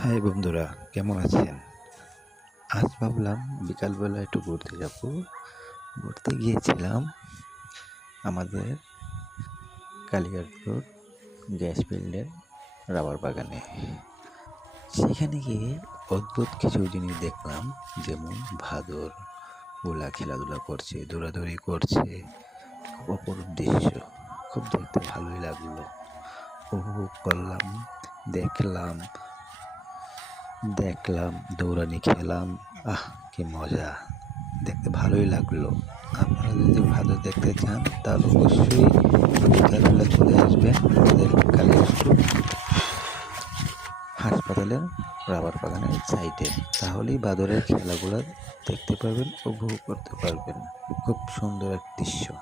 High বন্ধুরা, কেমন আছেন? আজ ভাবলাম বিকালবেলা একটু ঘুরতে যাব। ঘুরতে গিয়েছিলাম আমাদের কালিয়াকৈর গ্যাস ফিল্ডের রাবার বাগানে। সেখানে গিয়ে অদ্ভুত কিছু জিনিস দেখলাম, যেমন ভাদর ওলা খেলাধুলা করছে, দৌড়াদৌড়ি করছে। খুব অপরূপ দৃশ্য, খুব দেখতে ভালোই লাগলো। উপভোগ করলাম, দেখলাম দেখলাম দৌড়ানি খেলাম। কি মজা! দেখতে ভালোই লাগলো। আপনারা যদি ভাদর দেখতে চান তাহলে অবশ্যই বিকালবেলা চলে আসবেন আমাদের কালিয়াকৈর হাসপাতালের রাবার বাগানের সাইডে। তাহলেই ভাদরের খেলাগুলো দেখতে পারবেন, উপভোগ করতে পারবেন। খুব সুন্দর এক দৃশ্য।